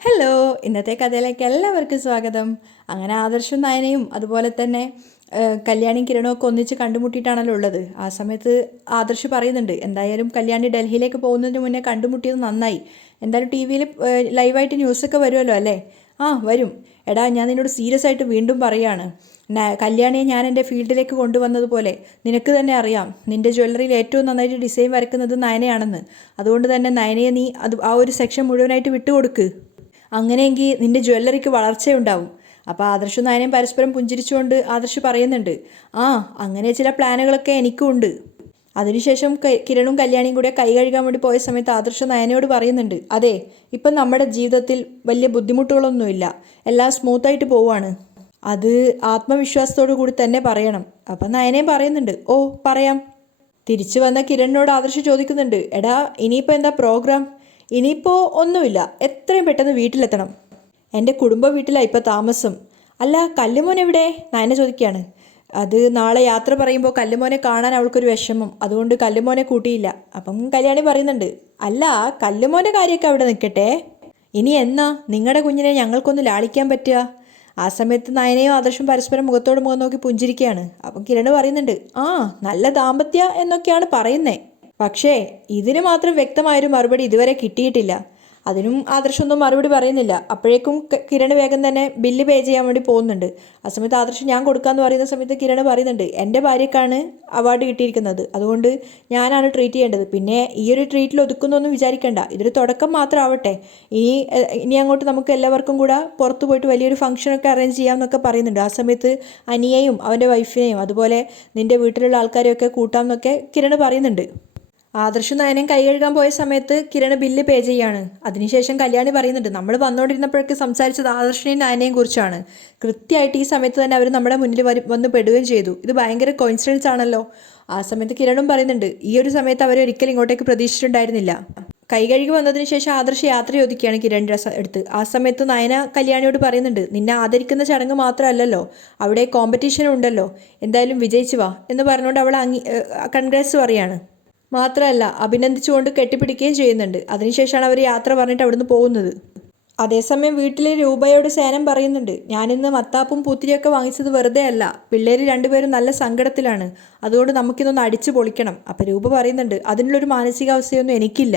Hello, ഇന്നത്തെ കഥയിലേക്ക് എല്ലാവർക്കും സ്വാഗതം. അങ്ങനെ ആദർശും നയനയും അതുപോലെ തന്നെ കല്യാണിയും കിരണും ഒക്കെ ഒന്നിച്ച് കണ്ടുമുട്ടിയിട്ടാണല്ലോ ഉള്ളത്. ആ സമയത്ത് ആദർശ് പറയുന്നുണ്ട്, എന്തായാലും കല്യാണി ഡൽഹിയിലേക്ക് പോകുന്നതിന് മുന്നേ കണ്ടുമുട്ടിയത് നന്നായി. എന്തായാലും ടി വിയിൽ ലൈവായിട്ട് ന്യൂസൊക്കെ വരുമല്ലോ അല്ലേ? ആ വരും. എടാ, ഞാൻ നിന്നോട് സീരിയസ് ആയിട്ട് വീണ്ടും പറയാണ്, കല്യാണിയെ ഞാൻ എൻ്റെ ഫീൽഡിലേക്ക് കൊണ്ടുവന്നതുപോലെ നിനക്ക് തന്നെ അറിയാം, നിൻ്റെ ജ്വല്ലറിയിൽ ഏറ്റവും നന്നായിട്ട് ഡിസൈൻ വരയ്ക്കുന്നത് നയനയാണെന്ന്. അതുകൊണ്ട് തന്നെ നയനയെ നീ ആ ഒരു സെക്ഷൻ മുഴുവനായിട്ട് വിട്ടുകൊടുക്ക്. അങ്ങനെയെങ്കിൽ നിന്റെ ജ്വല്ലറിക്ക് വളർച്ചയുണ്ടാവും. അപ്പോൾ ആദർശും നയനയും പരസ്പരം പുഞ്ചിരിച്ചുകൊണ്ട് ആദർശ് പറയുന്നുണ്ട്, ആ അങ്ങനെ ചില പ്ലാനുകളൊക്കെ എനിക്കും ഉണ്ട്. അതിനുശേഷം കിരണും കല്യാണിയും കൂടെ കൈ കഴുകാൻ വേണ്ടി പോയ സമയത്ത് ആദർശ് നയനയോട് പറയുന്നുണ്ട്, അതെ, ഇപ്പം നമ്മുടെ ജീവിതത്തിൽ വലിയ ബുദ്ധിമുട്ടുകളൊന്നുമില്ല, എല്ലാം സ്മൂത്തായിട്ട് പോവുകയാണ്. അത് ആത്മവിശ്വാസത്തോടു കൂടി തന്നെ പറയണം. അപ്പം നയനയും പറയുന്നുണ്ട്, ഓ പറയാം. തിരിച്ചു വന്ന കിരണിനോട് ആദർശ് ചോദിക്കുന്നുണ്ട്, എടാ ഇനിയിപ്പോൾ എന്താ പ്രോഗ്രാം? ഇനിയിപ്പോൾ ഒന്നുമില്ല, എത്രയും പെട്ടെന്ന് വീട്ടിലെത്തണം. എൻ്റെ കുടുംബ വീട്ടിലാണ് ഇപ്പോൾ താമസം. അല്ല, കല്ലുമോൻ എവിടെ? നയന ചോദിക്കുകയാണ്. അത് നാളെ യാത്ര പറയുമ്പോൾ കല്ലുമോനെ കാണാൻ അവൾക്കൊരു വിഷമം, അതുകൊണ്ട് കല്ലുമോനെ കൂട്ടിയില്ല. അപ്പം കല്യാണി പറയുന്നുണ്ട്, അല്ല കല്ലുമോൻ്റെ കാര്യമൊക്കെ അവിടെ നിൽക്കട്ടെ, ഇനി എന്നാ നിങ്ങളുടെ കുഞ്ഞിനെ ഞങ്ങൾക്കൊന്ന് ലാളിക്കാൻ പറ്റുക? ആ സമയത്ത് നയനയും ആദർശും പരസ്പരം മുഖത്തോട് മുഖം നോക്കി പുഞ്ചിരിക്കുകയാണ്. അപ്പം കിരണ് പറയുന്നുണ്ട്, ആ നല്ല ദാമ്പത്യ എന്നൊക്കെയാണ് പറയുന്നേ, പക്ഷേ ഇതിന് മാത്രം വ്യക്തമായൊരു മറുപടി ഇതുവരെ കിട്ടിയിട്ടില്ല. അതിനും ആദർശൊന്നും മറുപടി പറയുന്നില്ല. അപ്പോഴേക്കും കിരണ് വേഗം തന്നെ ബില്ല് പേ ചെയ്യാൻ വേണ്ടി പോകുന്നുണ്ട്. ആ സമയത്ത് ആദർശ് ഞാൻ കൊടുക്കാമെന്ന് പറയുന്ന സമയത്ത് കിരണ് പറയുന്നുണ്ട്, എൻ്റെ ഭാര്യക്കാണ് അവാർഡ് കിട്ടിയിരിക്കുന്നത്, അതുകൊണ്ട് ഞാനാണ് ട്രീറ്റ് ചെയ്യേണ്ടത്. പിന്നെ ഈ ഒരു ട്രീറ്റിൽ ഒതുക്കുന്നൊന്നും വിചാരിക്കേണ്ട, ഇതൊരു തുടക്കം മാത്രം ആവട്ടെ. ഇനി അങ്ങോട്ട് നമുക്ക് എല്ലാവർക്കും കൂടെ പുറത്തു പോയിട്ട് വലിയൊരു ഫംഗ്ഷനൊക്കെ അറേഞ്ച് ചെയ്യാമെന്നൊക്കെ പറയുന്നുണ്ട്. ആ സമയത്ത് അനിയെയും അവൻ്റെ വൈഫിനെയും അതുപോലെ നിൻ്റെ വീട്ടിലുള്ള ആൾക്കാരെയൊക്കെ കൂട്ടാമെന്നൊക്കെ കിരണ് പറയുന്നുണ്ട്. ആദർശ് നയനയും കൈ കഴുകാൻ പോയ സമയത്ത് കിരണ് ബില്ല് പേ ചെയ്യാണ്. അതിനുശേഷം കല്യാണി പറയുന്നുണ്ട്, നമ്മൾ വന്നുകൊണ്ടിരുന്നപ്പോഴൊക്കെ സംസാരിച്ചത് ആദർശിനെയും നയനയും കുറിച്ചാണ്. കൃത്യമായിട്ട് ഈ സമയത്ത് തന്നെ അവർ നമ്മുടെ മുന്നിൽ വന്ന് പെടുകയും ചെയ്തു. ഇത് ഭയങ്കര കോയിൻസിഡൻസ് ആണല്ലോ. ആ സമയത്ത് കിരണും പറയുന്നുണ്ട്, ഈ ഒരു സമയത്ത് അവരൊരിക്കലും ഇങ്ങോട്ടേക്ക് പ്രതീക്ഷിച്ചിട്ടുണ്ടായിരുന്നില്ല. കൈ കഴുകി വന്നതിന് ശേഷം ആദർശ് യാത്ര ചോദിക്കുകയാണ് കിരണിൻ്റെ അടുത്ത്. ആ സമയത്ത് നയന കല്യാണിയോട് പറയുന്നുണ്ട്, നിന്നെ ആദരിക്കുന്ന ചടങ്ങ് മാത്രമല്ലല്ലോ, അവിടെ കോമ്പറ്റീഷനും ഉണ്ടല്ലോ, എന്തായാലും വിജയിച്ചു വാ എന്ന് പറഞ്ഞുകൊണ്ട് അവൾ കൺഗ്രാറ്റ്സ് പറയാണ്. മാത്രമല്ല അഭിനന്ദിച്ചുകൊണ്ട് കെട്ടിപ്പിടിക്കുകയും ചെയ്യുന്നുണ്ട്. അതിനുശേഷമാണ് അവർ യാത്ര പറഞ്ഞിട്ട് അവിടുന്ന് പോകുന്നത്. അതേസമയം വീട്ടിലെ രൂപയോട് സേനം പറയുന്നുണ്ട്, ഞാനിന്ന് മത്താപ്പും പൂത്തിരിയൊക്കെ വാങ്ങിച്ചത് വെറുതെ അല്ല, പിള്ളേർ രണ്ടുപേരും നല്ല സങ്കടത്തിലാണ്, അതുകൊണ്ട് നമുക്കിതൊന്ന് അടിച്ചു പൊളിക്കണം. അപ്പോൾ രൂപ പറയുന്നുണ്ട്, അതിനുള്ളൊരു മാനസികാവസ്ഥയൊന്നും എനിക്കില്ല.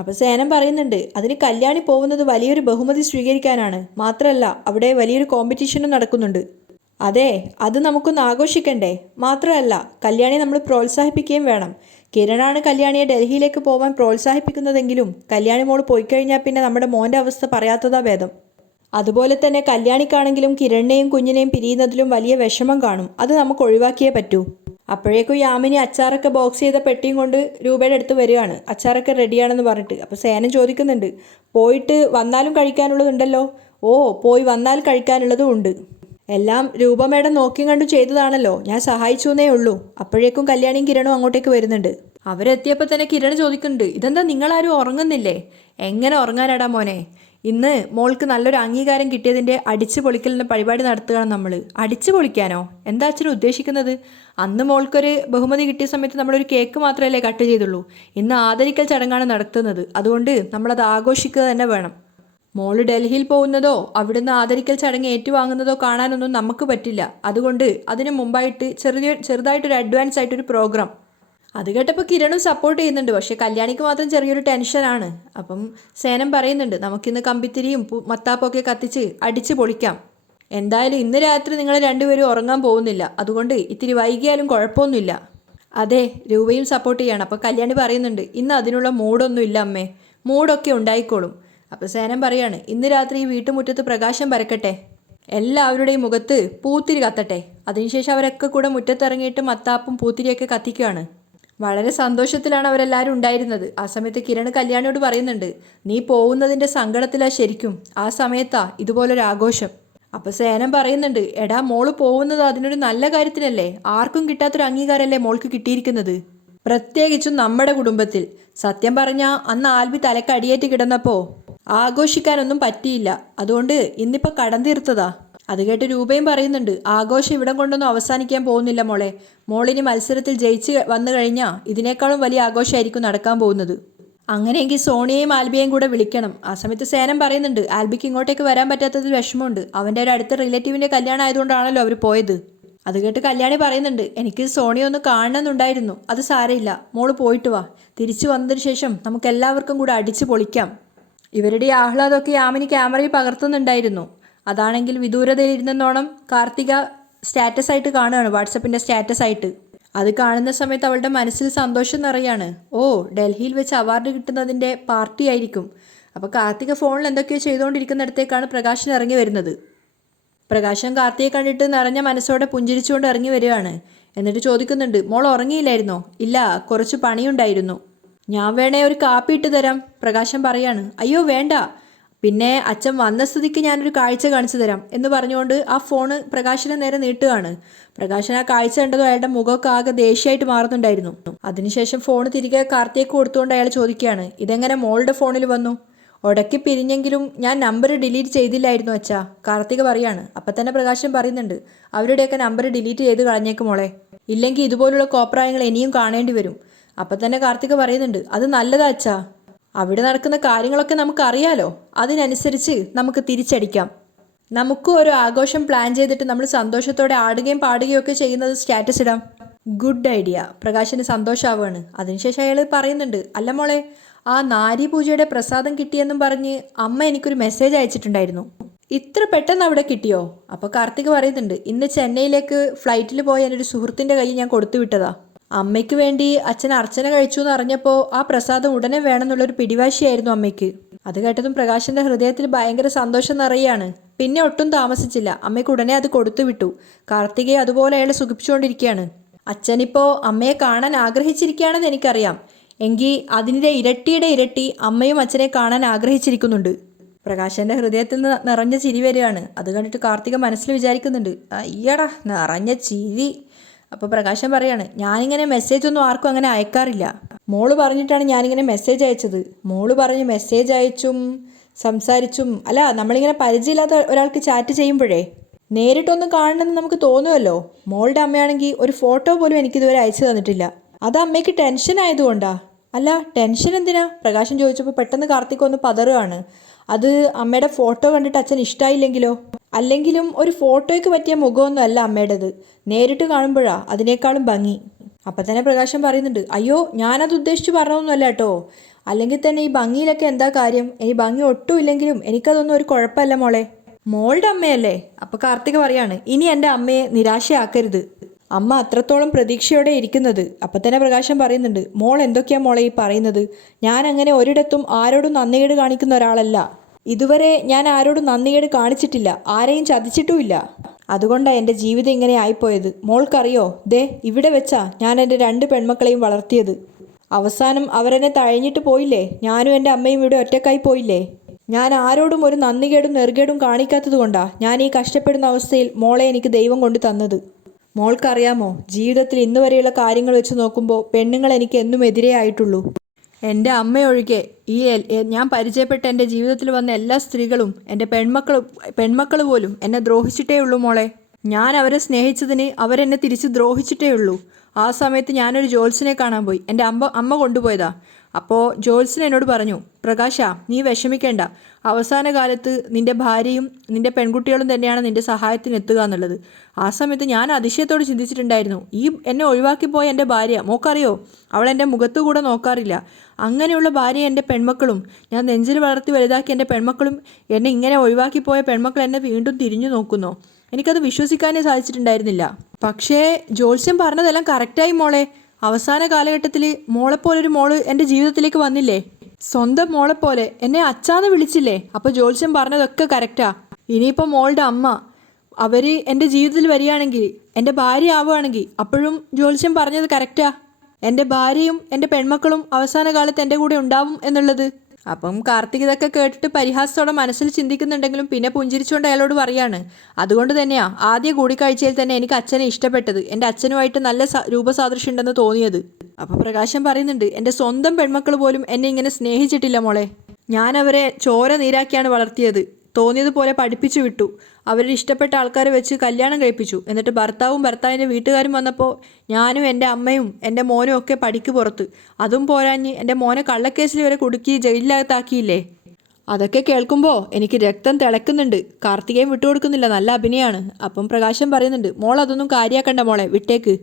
അപ്പോൾ സേനം പറയുന്നുണ്ട്, അതിന് കല്യാണി പോകുന്നത് വലിയൊരു ബഹുമതി സ്വീകരിക്കാനാണ്, മാത്രമല്ല അവിടെ വലിയൊരു കോമ്പറ്റീഷനും നടക്കുന്നുണ്ട്. അതെ, അത് നമുക്കൊന്ന് ആഘോഷിക്കണ്ടേ? മാത്രമല്ല കല്യാണിയെ നമ്മൾ പ്രോത്സാഹിപ്പിക്കുകയും വേണം. കിരണാണ് കല്യാണിയെ ഡൽഹിയിലേക്ക് പോകാൻ പ്രോത്സാഹിപ്പിക്കുന്നതെങ്കിലും കല്യാണി മോൾ പോയി കഴിഞ്ഞാൽ പിന്നെ നമ്മുടെ മോൻ്റെ അവസ്ഥ പറയാത്തതാ ഭേദം. അതുപോലെ തന്നെ കല്യാണിക്കാണെങ്കിലും കിരണിനെയും കുഞ്ഞിനെയും പിരിയുന്നതിലും വലിയ വിഷമം കാണും. അത് നമുക്ക് ഒഴിവാക്കിയേ പറ്റൂ. അപ്പോഴേക്കും യാമിനി അച്ചാറൊക്കെ ബോക്സ് ചെയ്ത പെട്ടിയും കൊണ്ട് രൂപയുടെ അടുത്ത് വരികയാണ്. അച്ചാറൊക്കെ റെഡിയാണെന്ന് പറഞ്ഞിട്ട്. അപ്പോൾ സേനം ചോദിക്കുന്നുണ്ട്, പോയിട്ട് വന്നാലും കഴിക്കാനുള്ളതുണ്ടല്ലോ? ഓ, പോയി വന്നാൽ കഴിക്കാനുള്ളതും ഉണ്ട്. എല്ലാം രൂപ മേഡം നോക്കിയും കണ്ടും ചെയ്തതാണല്ലോ, ഞാൻ സഹായിച്ചു എന്നേ ഉള്ളൂ. അപ്പോഴേക്കും കല്യാണിയും കിരണും അങ്ങോട്ടേക്ക് വരുന്നുണ്ട്. അവരെത്തിയപ്പോൾ തന്നെ കിരൺ ചോദിക്കുന്നുണ്ട്, ഇതെന്താ നിങ്ങളാരും ഉറങ്ങുന്നില്ലേ? എങ്ങനെ ഉറങ്ങാനാടാ മോനെ, ഇന്ന് മോൾക്ക് നല്ലൊരു അംഗീകാരം കിട്ടിയതിൻ്റെ അടിച്ചു പൊളിക്കലിൻ്റെ പരിപാടി നടത്തുകയാണ് നമ്മൾ. അടിച്ചു പൊളിക്കാനോ? എന്താ അച്ഛനും ഉദ്ദേശിക്കുന്നത്? അന്ന് മോൾക്കൊരു ബഹുമതി കിട്ടിയ സമയത്ത് നമ്മളൊരു കേക്ക് മാത്രമല്ലേ കട്ട് ചെയ്തുള്ളൂ. ഇന്ന് ആദരിക്കൽ ചടങ്ങാണ് നടത്തുന്നത്, അതുകൊണ്ട് നമ്മളത് ആഘോഷിക്കുക തന്നെ വേണം. മോള് ഡൽഹിയിൽ പോകുന്നതോ അവിടുന്ന് ആദരിക്കൽ ചടങ്ങ് ഏറ്റുവാങ്ങുന്നതോ കാണാനൊന്നും നമുക്ക് പറ്റില്ല. അതുകൊണ്ട് അതിന് മുമ്പായിട്ട് ചെറുതായിട്ടൊരു അഡ്വാൻസ് ആയിട്ടൊരു പ്രോഗ്രാം. അത് കേട്ടപ്പോൾ കിരണും സപ്പോർട്ട് ചെയ്യുന്നുണ്ട്. പക്ഷേ കല്യാണിക്ക് മാത്രം ചെറിയൊരു ടെൻഷനാണ്. അപ്പം സേനം പറയുന്നുണ്ട്, നമുക്കിന്ന് കമ്പിത്തിരിയും മത്താപ്പൊക്കെ കത്തിച്ച് അടിച്ച് പൊളിക്കാം. എന്തായാലും ഇന്ന് രാത്രി നിങ്ങൾ രണ്ടുപേരും ഉറങ്ങാൻ പോകുന്നില്ല, അതുകൊണ്ട് ഇത്തിരി വൈകിയാലും കുഴപ്പമൊന്നുമില്ല. അതെ, രൂപയും സപ്പോർട്ട് ചെയ്യണം. അപ്പോൾ കല്യാണി പറയുന്നുണ്ട്, ഇന്ന് അതിനുള്ള മൂഡൊന്നും ഇല്ല അമ്മേ, മൂഡൊക്കെ ഉണ്ടായിക്കോളും. അപ്പോൾ സേനം പറയാണ്, ഇന്ന് രാത്രി ഈ വീട്ടുമുറ്റത്ത് പ്രകാശം പരക്കട്ടെ, എല്ലാവരുടെയും മുഖത്ത് പൂത്തിരി കത്തട്ടെ. അതിനുശേഷം അവരൊക്കെ കൂടെ മുറ്റത്തിറങ്ങിയിട്ട് മത്താപ്പും പൂത്തിരിയൊക്കെ കത്തിക്കുകയാണ്. വളരെ സന്തോഷത്തിലാണ് അവരെല്ലാവരും ഉണ്ടായിരുന്നത്. ആ സമയത്ത് കിരൺ കല്യാണിയോട് പറയുന്നുണ്ട്, നീ പോകുന്നതിൻ്റെ സങ്കടത്തിലാ ശരിക്കും, ആ സമയത്താ ഇതുപോലൊരു ആഘോഷം. അപ്പോൾ സേനം പറയുന്നുണ്ട്, എടാ മോള് പോകുന്നത് അതിനൊരു നല്ല കാര്യത്തിനല്ലേ, ആർക്കും കിട്ടാത്തൊരു അംഗീകാരമല്ലേ മോൾക്ക് കിട്ടിയിരിക്കുന്നത്, പ്രത്യേകിച്ചും നമ്മുടെ കുടുംബത്തിൽ. സത്യം പറഞ്ഞാൽ അന്ന് ആൽബി തലക്കടിയേറ്റ് കിടന്നപ്പോൾ ആഘോഷിക്കാനൊന്നും പറ്റിയില്ല, അതുകൊണ്ട് ഇന്നിപ്പോൾ കടം തീർത്തതാ. അത് കേട്ട് രൂപയും പറയുന്നുണ്ട്, ആഘോഷം ഇവിടം കൊണ്ടൊന്നും അവസാനിക്കാൻ പോകുന്നില്ല മോളെ, മോളിനി മത്സരത്തിൽ ജയിച്ച് വന്നു കഴിഞ്ഞാൽ ഇതിനേക്കാളും വലിയ ആഘോഷമായിരിക്കും നടക്കാൻ പോകുന്നത്. അങ്ങനെയെങ്കിൽ സോണിയയും ആൽബിയെയും കൂടെ വിളിക്കണം. ആ സമയത്ത് സേനം പറയുന്നുണ്ട് ആൽബിക്ക് ഇങ്ങോട്ടേക്ക് വരാൻ പറ്റാത്തതിൽ വിഷമമുണ്ട്. അവൻ്റെ ഒരു അടുത്ത റിലേറ്റീവിൻ്റെ കല്യാണം ആയതുകൊണ്ടാണല്ലോ അവർ പോയത്. അത് കേട്ട് കല്യാണി പറയുന്നുണ്ട് എനിക്ക് സോണിയ ഒന്ന് കാണണമെന്നുണ്ടായിരുന്നു. അത് സാരമില്ല, മോള് പോയിട്ട് വാ. തിരിച്ചു വന്നതിന് ശേഷം നമുക്ക് എല്ലാവർക്കും കൂടെ അടിച്ച് പൊളിക്കാം. ഇവരുടെ ഈ ആഹ്ലാദമൊക്കെ യാമിനി ക്യാമറയിൽ പകർത്തുന്നുണ്ടായിരുന്നു. അതാണെങ്കിൽ വിദൂരതയിലിരുന്നോണം കാർത്തിക സ്റ്റാറ്റസ് ആയിട്ട് കാണുകയാണ്, വാട്സപ്പിൻ്റെ സ്റ്റാറ്റസ് ആയിട്ട്. അത് കാണുന്ന സമയത്ത് അവളുടെ മനസ്സിൽ സന്തോഷം നിറയാണ്. ഓ, ഡൽഹിയിൽ വെച്ച് അവാർഡ് കിട്ടുന്നതിൻ്റെ പാർട്ടി ആയിരിക്കും. അപ്പോൾ കാർത്തിക ഫോണിൽ എന്തൊക്കെയോ ചെയ്തുകൊണ്ടിരിക്കുന്നിടത്തേക്കാണ് പ്രകാശൻ ഇറങ്ങി വരുന്നത്. പ്രകാശൻ കാർത്തിയെ കണ്ടിട്ട് നിറഞ്ഞ മനസ്സോടെ പുഞ്ചിരിച്ചുകൊണ്ട് ഇറങ്ങി വരികയാണ്. എന്നിട്ട് ചോദിക്കുന്നുണ്ട് മോൾ ഉറങ്ങിയില്ലായിരുന്നോ? ഇല്ല, കുറച്ച് പണിയുണ്ടായിരുന്നു. ഞാൻ വേണേ ഒരു കാപ്പി ഇട്ട് തരാം. പ്രകാശൻ പറയാണ്. അയ്യോ വേണ്ട, പിന്നെ അച്ഛൻ വന്ന സ്ഥിതിക്ക് ഞാനൊരു കാഴ്ച കാണിച്ചു തരാം എന്ന് പറഞ്ഞുകൊണ്ട് ആ ഫോണ് പ്രകാശനെ നേരെ നീട്ടുകയാണ്. പ്രകാശൻ ആ കാഴ്ച കണ്ടതും അയാളുടെ മുഖമൊക്കെ ആകെ ദേഷ്യമായിട്ട് മാറുന്നുണ്ടായിരുന്നു. അതിനുശേഷം ഫോൺ തിരികെ കാർത്തികയ്ക്ക് കൊടുത്തുകൊണ്ട് അയാൾ ചോദിക്കുകയാണ് ഇതെങ്ങനെ മോളുടെ ഫോണിൽ വന്നു? ഉടക്കി പിരിഞ്ഞെങ്കിലും ഞാൻ നമ്പർ ഡിലീറ്റ് ചെയ്തില്ലായിരുന്നു അച്ഛാ. കാർത്തിക പറയാണ്. അപ്പം തന്നെ പ്രകാശൻ പറയുന്നുണ്ട് അവരുടെയൊക്കെ നമ്പർ ഡിലീറ്റ് ചെയ്ത് കളഞ്ഞേക്ക് മോളെ, ഇല്ലെങ്കിൽ ഇതുപോലുള്ള കോപ്രായങ്ങൾ ഇനിയും കാണേണ്ടി വരും. അപ്പം തന്നെ കാർത്തിക പറയുന്നുണ്ട് അത് നല്ലതാ അച്ഛാ, അവിടെ നടക്കുന്ന കാര്യങ്ങളൊക്കെ നമുക്കറിയാലോ, അതിനനുസരിച്ച് നമുക്ക് തിരിച്ചടിക്കാം. നമുക്കും ഒരു ആഘോഷം പ്ലാൻ ചെയ്തിട്ട് നമ്മൾ സന്തോഷത്തോടെ ആടുകയും പാടുകയും ഒക്കെ ചെയ്യുന്നത് സ്റ്റാറ്റസ് ഇടാം. Good idea. പ്രകാശിന് സന്തോഷമാവുകയാണ്. അതിനുശേഷം അയാൾ പറയുന്നുണ്ട് അല്ല മോളെ, ആ നാരി പൂജയുടെ പ്രസാദം കിട്ടിയെന്നും പറഞ്ഞ് അമ്മ എനിക്കൊരു മെസ്സേജ് അയച്ചിട്ടുണ്ടായിരുന്നു. ഇത്ര പെട്ടെന്ന് അവിടെ കിട്ടിയോ? അപ്പോൾ കാർത്തിക് പറയുന്നുണ്ട് ഇന്ന് ചെന്നൈയിലേക്ക് ഫ്ലൈറ്റിൽ പോയ എൻ്റെ ഒരു സുഹൃത്തിൻ്റെ കയ്യിൽ ഞാൻ കൊടുത്തു വിട്ടതാ. അമ്മയ്ക്ക് വേണ്ടി അച്ഛൻ അർച്ചന കഴിച്ചു എന്ന് അറിഞ്ഞപ്പോൾ ആ പ്രസാദം ഉടനെ വേണമെന്നുള്ളൊരു പിടിവാശിയായിരുന്നു അമ്മയ്ക്ക്. അത് കേട്ടതും പ്രകാശിൻ്റെ ഹൃദയത്തിൽ ഭയങ്കര സന്തോഷം നിറയാണ്. പിന്നെ ഒട്ടും താമസിച്ചില്ല, അമ്മയ്ക്ക് ഉടനെ അത് കൊടുത്തു വിട്ടു. കാർത്തികയെ അതുപോലെ അയാളെ സുഖിപ്പിച്ചുകൊണ്ടിരിക്കുകയാണ്. അച്ഛനിപ്പോൾ അമ്മയെ കാണാൻ ആഗ്രഹിച്ചിരിക്കുകയാണെന്ന് എനിക്കറിയാം, എങ്കിൽ അതിൻ്റെ ഇരട്ടിയുടെ ഇരട്ടി അമ്മയും അച്ഛനെ കാണാൻ ആഗ്രഹിച്ചിരിക്കുന്നുണ്ട്. പ്രകാശൻ്റെ ഹൃദയത്തിൽ നിന്ന് നിറഞ്ഞ ചിരി വരികയാണ്. അത് കണ്ടിട്ട് കാർത്തിക മനസ്സിൽ വിചാരിക്കുന്നുണ്ട് അയ്യടാ നിറഞ്ഞ ചിരി. അപ്പോൾ പ്രകാശൻ പറയാണ് ഞാനിങ്ങനെ മെസ്സേജ് ഒന്നും ആർക്കും അങ്ങനെ അയക്കാറില്ല. മോള് പറഞ്ഞിട്ടാണ് ഞാനിങ്ങനെ മെസ്സേജ് അയച്ചത്. മോള് പറഞ്ഞ് മെസ്സേജ് അയച്ചും സംസാരിച്ചും അല്ല, നമ്മളിങ്ങനെ പരിചയമില്ലാത്ത ഒരാൾക്ക് ചാറ്റ് ചെയ്യുമ്പോഴേ നേരിട്ടൊന്നും കാണണമെന്ന് നമുക്ക് തോന്നുമല്ലോ. മോളുടെ അമ്മയാണെങ്കിൽ ഒരു ഫോട്ടോ പോലും എനിക്കിതുവരെ അയച്ചു തന്നിട്ടില്ല. അത് അമ്മയ്ക്ക് ടെൻഷൻ ആയതുകൊണ്ടാ. അല്ല ടെൻഷൻ എന്തിനാ? പ്രകാശൻ ചോദിച്ചപ്പോൾ പെട്ടെന്ന് കാർത്തിക് ഒന്ന് പതറുകയാണ്. അത് അമ്മയുടെ ഫോട്ടോ കണ്ടിട്ട് അച്ഛൻ ഇഷ്ടമായില്ലെങ്കിലോ? അല്ലെങ്കിലും ഒരു ഫോട്ടോയ്ക്ക് പറ്റിയ മുഖമൊന്നും അല്ല അമ്മയുടേത്, നേരിട്ട് കാണുമ്പോഴാ അതിനേക്കാളും ഭംഗി. അപ്പം തന്നെ പ്രകാശൻ പറയുന്നുണ്ട് അയ്യോ ഞാനത് ഉദ്ദേശിച്ച് പറഞ്ഞതൊന്നുമല്ല കേട്ടോ, അല്ലെങ്കിൽ തന്നെ ഈ ഭംഗിയിലൊക്കെ എന്താ കാര്യം? ഇനി ഭംഗി ഒട്ടും ഇല്ലെങ്കിലും എനിക്കതൊന്നും ഒരു കുഴപ്പമല്ല മോളെ. മോളുടെ അമ്മയല്ലേ? അപ്പോൾ കാർത്തിക പറയാണ് ഇനി എൻ്റെ അമ്മയെ നിരാശയാക്കരുത്, അമ്മ അത്രത്തോളം പ്രതീക്ഷയോടെ ഇരിക്കുന്നത്. അപ്പം തന്നെ പ്രകാശൻ പറയുന്നുണ്ട് മോൾ എന്തൊക്കെയാ മോളെ ഈ പറയുന്നത്? ഞാൻ അങ്ങനെ ഒരിടത്തും ആരോടും നന്ദികേട് കാണിക്കുന്ന ഒരാളല്ല. ഇതുവരെ ഞാൻ ആരോടും നന്ദികേട് കാണിച്ചിട്ടില്ല, ആരെയും ചതിച്ചിട്ടുമില്ല. അതുകൊണ്ടാണ് എൻ്റെ ജീവിതം ഇങ്ങനെ ആയിപ്പോയത്. മോൾക്കറിയോ, ദേ ഇവിടെ വെച്ചാ ഞാൻ എൻ്റെ 2 പെൺമക്കളെയും വളർത്തിയത്. അവസാനം അവരെന്നെ തഴഞ്ഞിട്ട് പോയില്ലേ, ഞാനും എൻ്റെ അമ്മയും ഇവിടെ ഒറ്റക്കായി പോയില്ലേ. ഞാൻ ആരോടും ഒരു നന്ദികേടും നെറുകേടും കാണിക്കാത്തത് കൊണ്ടാണ് ഞാൻ ഈ കഷ്ടപ്പെടുന്ന അവസ്ഥയിൽ മോളെ എനിക്ക് ദൈവം കൊണ്ട് തന്നത്. മോൾക്കറിയാമോ, ജീവിതത്തിൽ ഇന്ന് വരെയുള്ള കാര്യങ്ങൾ വെച്ച് നോക്കുമ്പോൾ പെണ്ണുങ്ങൾ എനിക്ക് എന്നും എതിരേ ആയിട്ടുള്ളൂ. എൻ്റെ അമ്മയൊഴികെ ഈ ഞാൻ പരിചയപ്പെട്ട എൻ്റെ ജീവിതത്തിൽ വന്ന എല്ലാ സ്ത്രീകളും എൻ്റെ പെൺമക്കൾ പോലും എന്നെ ദ്രോഹിച്ചിട്ടേ ഉള്ളൂ മോളെ. ഞാൻ അവരെ സ്നേഹിച്ചതിന് അവരെന്നെ തിരിച്ച് ദ്രോഹിച്ചിട്ടേ ഉള്ളൂ. ആ സമയത്ത് ഞാനൊരു ജോത്സ്യനെ കാണാൻ പോയി, എൻ്റെ അമ്മ കൊണ്ടുപോയതാ. അപ്പോൾ ജോത്സ്യൻ എന്നോട് പറഞ്ഞു പ്രകാശ നീ വിഷമിക്കേണ്ട, അവസാന കാലത്ത് നിൻ്റെ ഭാര്യയും നിൻ്റെ പെൺകുട്ടികളും തന്നെയാണ് നിൻ്റെ സഹായത്തിന് എത്തുക എന്നുള്ളത്. ആ സമയത്ത് ഞാൻ അതിശയത്തോട് ചിന്തിച്ചിട്ടുണ്ടായിരുന്നു, ഈ എന്നെ ഒഴിവാക്കിപ്പോയ എൻ്റെ ഭാര്യ മോക്കറിയോ, അവൾ എൻ്റെ മുഖത്ത് കൂടെ നോക്കാറില്ല. അങ്ങനെയുള്ള ഭാര്യ എൻ്റെ പെൺമക്കളും, ഞാൻ നെഞ്ചിൽ വളർത്തി വലുതാക്കി എൻ്റെ പെൺമക്കളും എന്നെ ഇങ്ങനെ ഒഴിവാക്കിപ്പോയ പെൺമക്കൾ എന്നെ വീണ്ടും തിരിഞ്ഞു നോക്കുന്നു. എനിക്കത് വിശ്വസിക്കാനേ സാധിച്ചിട്ടുണ്ടായിരുന്നില്ല. പക്ഷേ ജോത്സ്യം പറഞ്ഞതെല്ലാം കറക്റ്റായി മോളെ. അവസാന കാലഘട്ടത്തിൽ മോളെപ്പോലൊരു മോള് എൻ്റെ ജീവിതത്തിലേക്ക് വന്നില്ലേ, സ്വന്തം മോളെപ്പോലെ എന്നെ അച്ഛാന്ന് വിളിച്ചില്ലേ. അപ്പോൾ ജോത്സ്യം പറഞ്ഞതൊക്കെ കറക്റ്റാ. ഇനിയിപ്പോൾ മോളുടെ അമ്മ അവർ എൻ്റെ ജീവിതത്തിൽ വരികയാണെങ്കിൽ, എൻ്റെ ഭാര്യ ആവുകയാണെങ്കിൽ, അപ്പോഴും ജോത്സ്യം പറഞ്ഞത് കറക്റ്റാ. എൻ്റെ ഭാര്യയും എൻ്റെ പെൺമക്കളും അവസാന കാലത്ത് എൻ്റെ കൂടെ ഉണ്ടാവും എന്നുള്ളത്. അപ്പം കാർത്തിക് ഇതൊക്കെ കേട്ടിട്ട് പരിഹാസത്തോടെ മനസ്സിൽ ചിന്തിക്കുന്നുണ്ടെങ്കിലും പിന്നെ പുഞ്ചിരിച്ചുകൊണ്ട് അയാളോട് പറയാണ് അതുകൊണ്ട് തന്നെയാ ആദ്യ കൂടിക്കാഴ്ചയിൽ തന്നെ എനിക്ക് അച്ഛനെ ഇഷ്ടപ്പെട്ടത്, എൻ്റെ അച്ഛനുമായിട്ട് നല്ല രൂപസാദൃശ്യം ഉണ്ടെന്ന് തോന്നിയത്. അപ്പോൾ പ്രകാശൻ പറയുന്നുണ്ട് എൻ്റെ സ്വന്തം പെൺമക്കൾ പോലും എന്നെ ഇങ്ങനെ സ്നേഹിച്ചിട്ടില്ല മോളെ. ഞാൻ അവരെ ചോര നീരാക്കിയാണ് വളർത്തിയത്. തോന്നിയതുപോലെ പഠിപ്പിച്ചു വിട്ടു. അവരുടെ ഇഷ്ടപ്പെട്ട ആൾക്കാരെ വെച്ച് കല്യാണം കഴിപ്പിച്ചു. എന്നിട്ട് ഭർത്താവിൻ്റെ വീട്ടുകാരും വന്നപ്പോൾ ഞാനും എൻ്റെ അമ്മയും എൻ്റെ മോനും ഒക്കെ പടിക്ക് പുറത്ത്. അതും പോരാഞ്ഞ് എൻ്റെ മോനെ കള്ളക്കേസിൽ വരെ കുടുക്കി ജയിലിനകത്താക്കിയില്ലേ. അതൊക്കെ കേൾക്കുമ്പോൾ എനിക്ക് രക്തം തിളക്കുന്നുണ്ട്. കാർത്തികേയൻ വിട്ടുകൊടുക്കുന്നില്ല, നല്ല അഭിനയമാണ്. അപ്പം പ്രകാശം പറയുന്നുണ്ട്, മോൾ അതൊന്നും കാര്യാക്കണ്ട മോളെ, വിട്ടേക്ക്.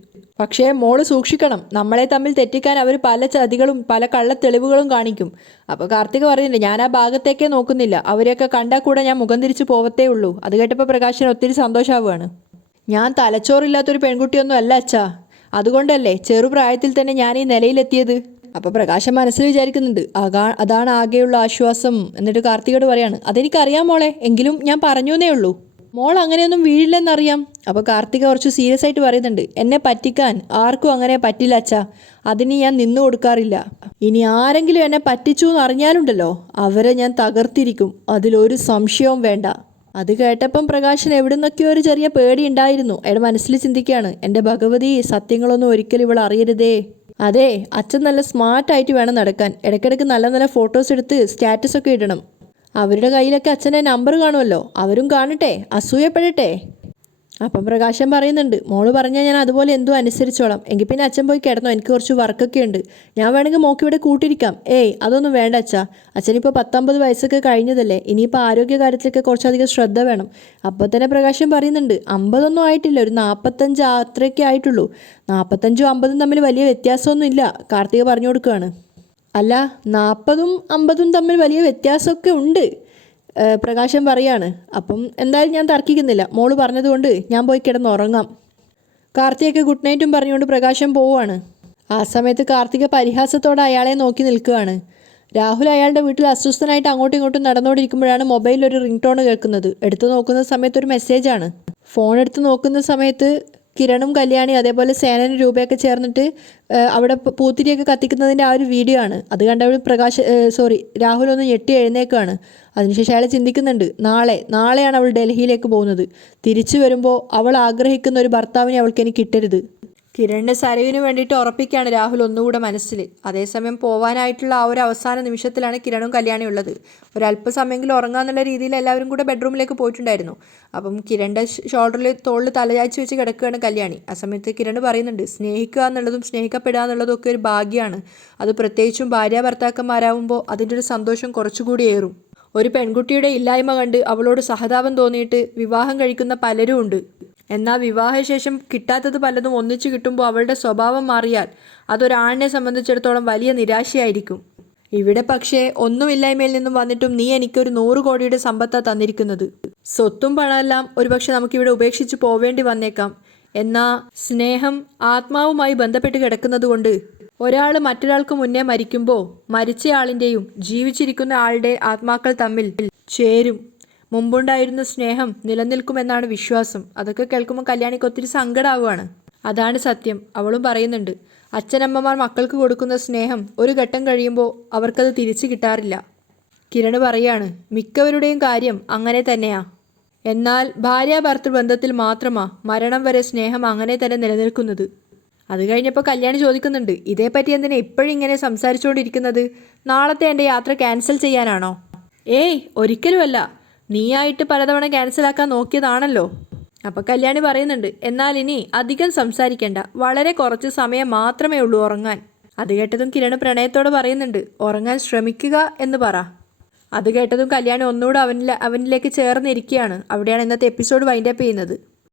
പക്ഷേ മോള് സൂക്ഷിക്കണം, നമ്മളെ തമ്മിൽ തെറ്റിക്കാൻ അവർ പല ചതികളും പല കള്ളത്തെളിവുകളും കാണിക്കും. അപ്പോൾ കാർത്തിക പറയുന്നുണ്ട്, ഞാൻ ആ ഭാഗത്തേക്കേ നോക്കുന്നില്ല, അവരെയൊക്കെ കണ്ടാൽ കൂടെ ഞാൻ മുഖം തിരിച്ച് പോവത്തേ ഉള്ളൂ. അത് കേട്ടപ്പോൾ പ്രകാശന് ഒത്തിരി സന്തോഷമാവുകയാണ്. ഞാൻ തലച്ചോറില്ലാത്തൊരു പെൺകുട്ടിയൊന്നും അല്ല അച്ഛാ, അതുകൊണ്ടല്ലേ ചെറുപ്രായത്തിൽ തന്നെ ഞാൻ ഈ നിലയിലെത്തിയത്. അപ്പോൾ പ്രകാശം മനസ്സിൽ വിചാരിക്കുന്നുണ്ട്, അതാണ് ആകെയുള്ള ആശ്വാസം. എന്നിട്ട് കാർത്തികയോട് പറയാണ്, അതെനിക്കറിയാം മോളെ, എങ്കിലും ഞാൻ പറഞ്ഞു എന്നേ ഉള്ളൂ. മോൾ അങ്ങനെയൊന്നും വീഴില്ലെന്നറിയാം. അപ്പോൾ കാർത്തിക കുറച്ച് സീരിയസ് ആയിട്ട് പറയുന്നുണ്ട്, എന്നെ പറ്റിക്കാൻ ആർക്കും അങ്ങനെ പറ്റില്ല അച്ഛാ, അതിന് ഞാൻ നിന്നു കൊടുക്കാറില്ല. ഇനി ആരെങ്കിലും എന്നെ പറ്റിച്ചു എന്ന് അറിഞ്ഞാലുണ്ടല്ലോ, അവരെ ഞാൻ തകർത്തിരിക്കും, അതിലൊരു സംശയവും വേണ്ട. അത് കേട്ടപ്പം പ്രകാശൻ എവിടുന്നൊക്കെയോ ഒരു ചെറിയ പേടി ഉണ്ടായിരുന്നു. അയാൾ മനസ്സിൽ ചിന്തിക്കുകയാണ്, എൻ്റെ ഭഗവതി, സത്യങ്ങളൊന്നും ഒരിക്കലും ഇവൾ അറിയരുതേ. അതെ, അച്ഛൻ നല്ല സ്മാർട്ടായിട്ട് വേണം നടക്കാൻ. ഇടയ്ക്കിടയ്ക്ക് നല്ല നല്ല ഫോട്ടോസ് എടുത്ത് സ്റ്റാറ്റസ് ഒക്കെ ഇടണം. അവരുടെ കയ്യിലൊക്കെ അച്ഛൻ്റെ നമ്പർ കാണുമല്ലോ, അവരും കാണട്ടെ, അസൂയപ്പെടട്ടെ. അപ്പം പ്രകാശൻ പറയുന്നുണ്ട്, മോള് പറഞ്ഞാൽ ഞാൻ അതുപോലെ എന്തോ അനുസരിച്ചോളാം. എങ്കിൽ പിന്നെ അച്ഛൻ പോയി കിടന്നോ, എനിക്ക് കുറച്ച് വർക്കൊക്കെ ഉണ്ട്. ഞാൻ വേണമെങ്കിൽ മോക്ക് ഇവിടെ കൂട്ടിരിക്കാം. ഏയ് അതൊന്നും വേണ്ട അച്ഛാ, അച്ഛനിപ്പോൾ 19 വയസ്സൊക്കെ കഴിഞ്ഞതല്ലേ, ഇനിയിപ്പോൾ ആരോഗ്യകാര്യത്തിലൊക്കെ കുറച്ചധികം ശ്രദ്ധ വേണം. അപ്പോൾ തന്നെ പ്രകാശൻ പറയുന്നുണ്ട്, 50 ആയിട്ടില്ല, ഒരു 45 അത്രയൊക്കെ ആയിട്ടുള്ളൂ. 45ഉം 50ഉം തമ്മിൽ വലിയ വ്യത്യാസമൊന്നും ഇല്ല, കാർത്തിക പറഞ്ഞു കൊടുക്കുകയാണ്. അല്ല, 40ഉം 50ഉം തമ്മിൽ വലിയ വ്യത്യാസമൊക്കെ ഉണ്ട്, പ്രകാശൻ പറയാണ്. അപ്പം എന്തായാലും ഞാൻ തർക്കിക്കുന്നില്ല, മോള് പറഞ്ഞതുകൊണ്ട് ഞാൻ പോയി കിടന്നുറങ്ങാം. കാർത്തികയ്ക്ക് ഗുഡ് നൈറ്റും പറഞ്ഞുകൊണ്ട് പ്രകാശൻ പോവുകയാണ്. ആ സമയത്ത് കാർത്തിക പരിഹാസത്തോടെ അയാളെ നോക്കി നിൽക്കുകയാണ്. രാഹുൽ അയാളുടെ വീട്ടിൽ അസ്വസ്ഥനായിട്ട് അങ്ങോട്ടും ഇങ്ങോട്ടും നടന്നുകൊണ്ടിരിക്കുമ്പോഴാണ് മൊബൈലിൽ ഒരു റിംഗ് ടോൺ കേൾക്കുന്നത്. എടുത്തു നോക്കുന്ന സമയത്ത് ഒരു മെസ്സേജാണ്. ഫോൺ എടുത്ത് നോക്കുന്ന സമയത്ത് കിരണും കല്യാണി അതേപോലെ സേനനും രൂപയൊക്കെ ചേർന്നിട്ട് അവിടെ പൂത്തിരിയൊക്കെ കത്തിക്കുന്നതിൻ്റെ ആ ഒരു വീഡിയോ ആണ്. അത് കണ്ടവൾ രാഹുൽ ഒന്ന് ഞെട്ടി എഴുന്നേക്കാണ്. അതിനുശേഷം അയാൾ ചിന്തിക്കുന്നുണ്ട്, നാളെയാണ് അവൾ ഡൽഹിയിലേക്ക് പോകുന്നത്. തിരിച്ചു വരുമ്പോൾ അവൾ ആഗ്രഹിക്കുന്ന ഒരു ഭർത്താവിനെ അവൾക്ക് എനിക്ക് കിട്ടരുത്. കിരണിൻ്റെ സരയുവിന് വേണ്ടിയിട്ട് ഉറപ്പിക്കുകയാണ് രാഹുൽ ഒന്നുകൂടെ മനസ്സിൽ. അതേസമയം പോവാനായിട്ടുള്ള ആ ഒരു അവസാന നിമിഷത്തിലാണ് കിരണും കല്യാണിയും ഉള്ളത്. ഒരല്പസമയമെങ്കിലും ഉറങ്ങാന്നുള്ള രീതിയിൽ എല്ലാവരും കൂടെ ബെഡ്റൂമിലേക്ക് പോയിട്ടുണ്ടായിരുന്നു. അപ്പം കിരണിൻ്റെ തോളിൽ തലചായ്ച്ച് വെച്ച് കിടക്കുകയാണ് കല്യാണി. ആ സമയത്ത് കിരൺ പറയുന്നുണ്ട്, സ്നേഹിക്കുക എന്നുള്ളതും സ്നേഹിക്കപ്പെടുക എന്നുള്ളതും ഒക്കെ ഒരു ഭാഗ്യമാണ്. അത് പ്രത്യേകിച്ചും ഭാര്യ ഭർത്താക്കന്മാരാകുമ്പോൾ അതിൻ്റെ ഒരു സന്തോഷം കുറച്ചുകൂടി ഏറും. ഒരു പെൺകുട്ടിയുടെ ഇല്ലായ്മ കണ്ട് അവളോട് സഹതാപം തോന്നിയിട്ട് വിവാഹം കഴിക്കുന്ന പലരും ഉണ്ട്. എന്നാൽ വിവാഹശേഷം കിട്ടാത്തത് പലതും ഒന്നിച്ചു കിട്ടുമ്പോൾ അവളുടെ സ്വഭാവം മാറിയാൽ അതൊരാണിനെ സംബന്ധിച്ചിടത്തോളം വലിയ നിരാശയായിരിക്കും. ഇവിടെ പക്ഷേ ഒന്നുമില്ലായ്മയിൽ നിന്നും വന്നിട്ടും നീ എനിക്കൊരു 100 കോടിയുടെ സമ്പത്താണ് തന്നിരിക്കുന്നത്. സ്വത്തും പണമെല്ലാം ഒരുപക്ഷെ നമുക്കിവിടെ ഉപേക്ഷിച്ച് പോവേണ്ടി വന്നേക്കാം. എന്നാൽ സ്നേഹം ആത്മാവുമായി ബന്ധപ്പെട്ട് കിടക്കുന്നത് കൊണ്ട് ഒരാൾ മറ്റൊരാൾക്ക് മുന്നേ മരിക്കുമ്പോൾ മരിച്ചയാളിൻ്റെയും ജീവിച്ചിരിക്കുന്ന ആളുടെ ആത്മാക്കൾ തമ്മിൽ ചേരും. മുമ്പുണ്ടായിരുന്ന സ്നേഹം നിലനിൽക്കുമെന്നാണ് വിശ്വാസം. അതൊക്കെ കേൾക്കുമ്പോൾ കല്യാണിക്ക് ഒത്തിരി സങ്കടമാവുകയാണ്. അതാണ് സത്യം. അവളും പറയുന്നുണ്ട്, അച്ഛനമ്മമാർ മക്കൾക്ക് കൊടുക്കുന്ന സ്നേഹം ഒരു ഘട്ടം കഴിയുമ്പോൾ അവർക്കത് തിരിച്ചു കിട്ടാറില്ല. കിരൺ പറയാണ്, മിക്കവരുടെയും കാര്യം അങ്ങനെ തന്നെയാ. എന്നാൽ ഭാര്യ-ഭർത്തൃ ബന്ധത്തിൽ മാത്രമാ മരണം വരെ സ്നേഹം അങ്ങനെ തന്നെ നിലനിൽക്കുന്നത്. അത് കഴിഞ്ഞപ്പോൾ കല്യാണി ചോദിക്കുന്നുണ്ട്, ഇതേപ്പറ്റി എന്തിനാ ഇപ്പോഴും ഇങ്ങനെ സംസാരിച്ചുകൊണ്ടിരിക്കുന്നത്? നാളത്തെ എൻ്റെ യാത്ര ക്യാൻസൽ ചെയ്യാനാണോ? ഏയ് ഒരിക്കലുമല്ല, നീയായിട്ട് പലതവണ ക്യാൻസലാക്കാൻ നോക്കിയതാണല്ലോ. അപ്പോൾ കല്യാണി പറയുന്നുണ്ട്, എന്നാൽ ഇനി അധികം സംസാരിക്കേണ്ട, വളരെ കുറച്ച് സമയം മാത്രമേ ഉള്ളൂ ഉറങ്ങാൻ. അത് കേട്ടതും കിരൺ പ്രണയത്തോട് പറയുന്നുണ്ട്, ഉറങ്ങാൻ ശ്രമിക്കുക എന്ന് പറ. അത് കേട്ടതും കല്യാണി ഒന്നുകൂടെ അവനിലേക്ക് ചേർന്നിരിക്കുകയാണ്. അവിടെയാണ് ഇന്നത്തെ എപ്പിസോഡ് വൈൻഡപ്പ് ചെയ്യുന്നത്.